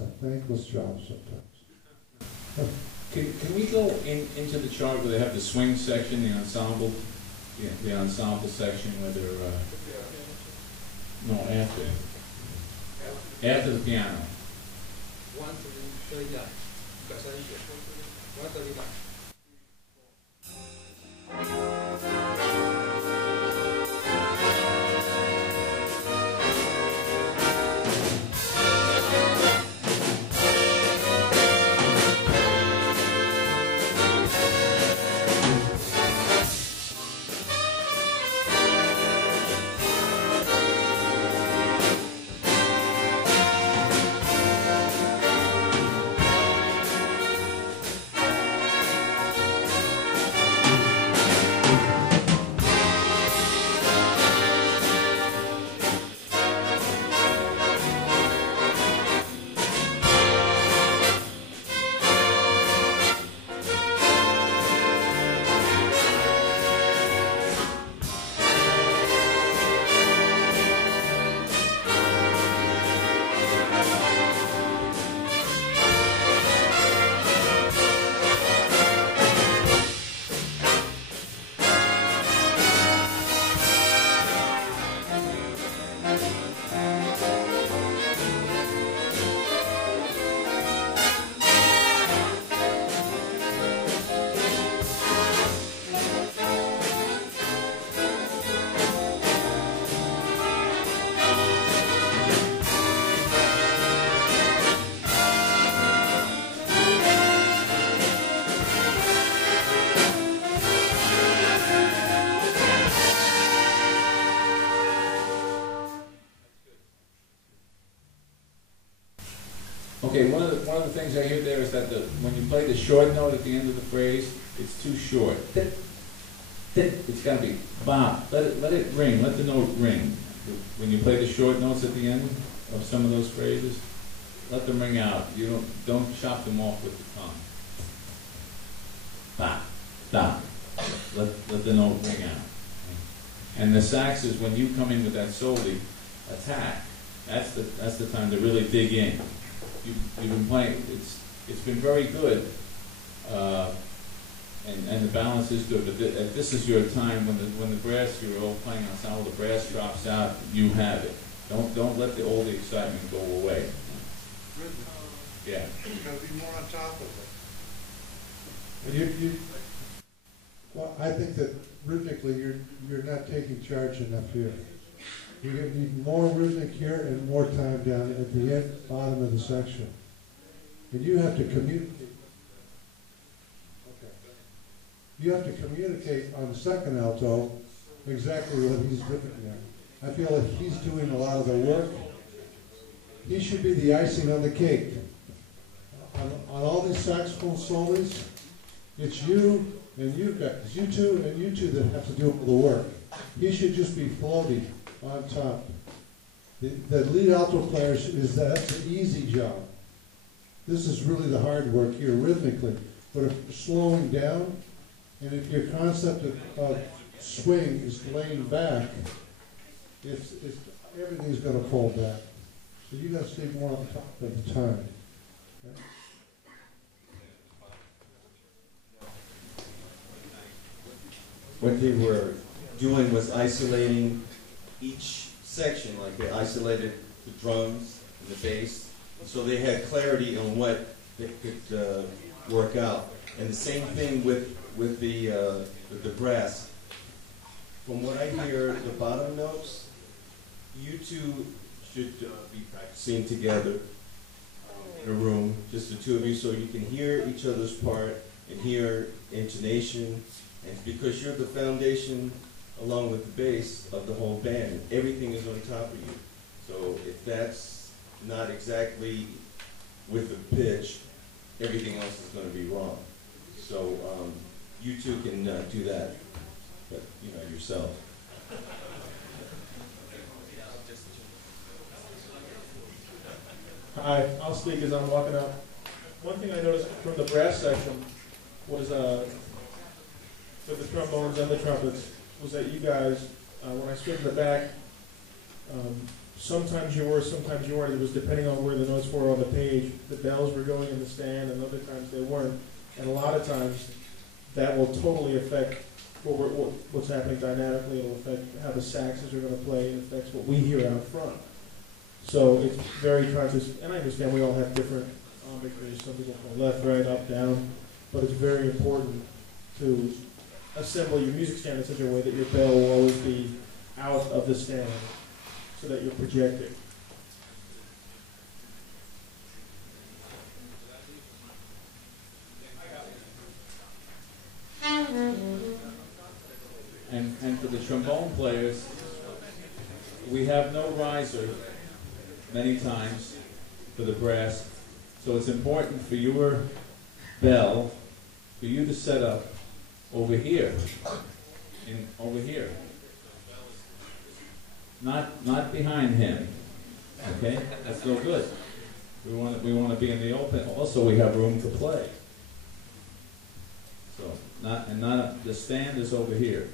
a thankless job sometimes. Can we go into the chart where they have the swing section, the ensemble section where they're, no, after the piano. Okay, one of the things I hear there is that when you play the short note at the end of the phrase, it's too short. It's got to be ba. Let it ring. Let the note ring. When you play the short notes at the end of some of those phrases, let them ring out. You don't chop them off with the tongue. Ba, da. Let the note ring out. And the sax is when you come in with that soli attack. That's the time to really dig in. You've been playing. It's been very good, and the balance is good. But this is your time when the brass, you're all playing ensemble. The brass drops out. You have it. Don't let all the excitement go away. Yeah. You gotta be more on top of it. Well, I think that rhythmically you're not taking charge enough here. You're going to need more rhythmic here and more time down at the end, bottom of the section. And you have to communicate. Okay. You have to communicate on the second alto exactly what he's doing there. I feel like he's doing a lot of the work. He should be the icing on the cake. On all these saxophone solos, it's you and you guys, you two and you two that have to do all the work. He should just be floating on top. The lead alto players that's an easy job. This is really the hard work here rhythmically. But if you're slowing down, and if your concept of swing is laying back, everything's going to fall back. So you got to stay more on top of the time. Okay? What they were doing was isolating each section, like they isolated the drums and the bass, so they had clarity on what they could work out. And the same thing with the brass. From what I hear, the bottom notes, you two should be practicing together in a room, just the two of you, so you can hear each other's part and hear intonation, and because you're the foundation along with the bass of the whole band. Everything is on top of you. So if that's not exactly with the pitch, everything else is going to be wrong. So you two can do that, but you know, yourself. Hi, I'll speak as I'm walking up. One thing I noticed from the brass section was with the trombones and the trumpets was that you guys, when I stood in the back, Sometimes you were, sometimes you weren't. It was depending on where the notes were on the page. The bells were going in the stand, and other times they weren't. And a lot of times, that will totally affect what's happening dynamically. It'll affect how the saxes are going to play. It affects what we hear out front. So it's very conscious. And I understand we all have different arbitraries. Some people go left, right, up, down. But it's very important to assemble your music stand in such a way that your bell will always be out of the stand, so that you're projecting. And for the trombone players, we have no riser many times for the brass, so it's important for your bell, for you to set up over here, over here. Not behind him, okay? That's no good. We want to be in the open. Also, we have room to play. So, the stand is over here.